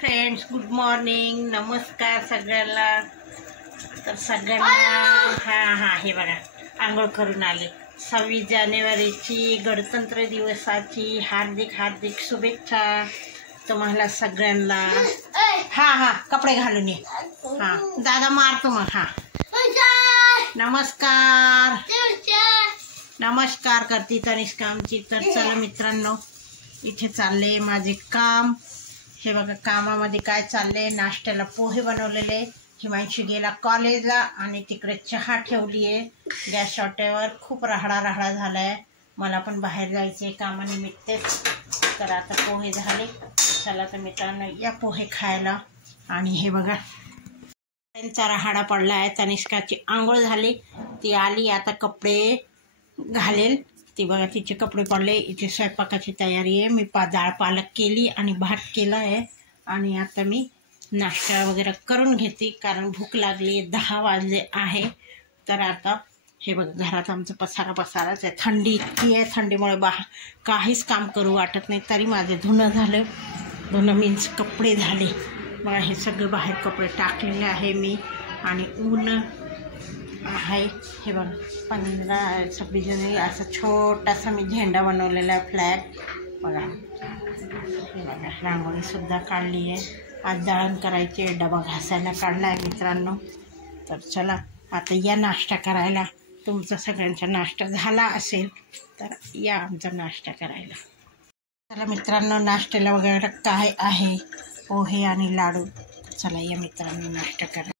Friends, good morning, नमस्कार सगळ्यांना. तर सगळ्यांना हे बघा, आंघोळ करून आले. 26 जानेवारीची गणतंत्र दिवसाची हार्दिक हार्दिक शुभेच्छा तुम्हाला सगळ्यांना. कपडे घालून ये. दादा मारतो मग. नमस्कार नमस्कार करती तनिष्का आमची. तर चला मित्रांनो, इथे चालले माझे काम. हे बघा, कामामध्ये काय चालले. नाश्त्याला पोहे बनवलेले. हिमांशू गेला कॉलेजला आणि तिकडे चहा ठेवली आहे गॅस शॉटेवर. खूप राहडा झालाय. मला पण बाहेर जायचे कामानिमित्तच. तर आता पोहे झाले. चला तर मित्रांनो, या पोहे खायला. आणि हे बघा, त्यांचा राहाडा पडला आहे. तनिष्काची आंघोळ झाली, ती आली आता कपडे घालेल. ती बघा, तिचे कपडे पडले. इथे स्वयंपाकाची तयारी आहे. मी डाळ पालक केली आणि भात केला आहे. आणि आता मी नाश्ता वगैरे करून घेते, कारण भूक लागली. 10 वाजले आहे. तर आता हे बघा, घरात आमचं पसाराच आहे. थंडी इतकी आहे, थंडीमुळे काहीच काम करू वाटत नाही. तरी माझे धुणं झालं. धुणं मीन्स कपडे झाले. बघा, हे सगळे बाहेर कपडे टाकलेले आहे मी. आणि ऊन आहे. हे बघा, 15-26 जानेवारी असा छोटासा मी झेंडा बनवलेला आहे, फ्लॅग. बघा, हे बघा, रांगोळीसुद्धा काढली आहे. आज दळण करायचे, डबा घासायला काढला आहे मित्रांनो. तर चला आता या नाश्ता करायला. तुमचा सगळ्यांचा नाश्ता झाला असेल तर या आमचा नाश्ता करायला. चला मित्रांनो, नाश्त्याला वगैरे काय आहे, पोहे आणि लाडू. चला या मित्रांनो, नाश्ता करा.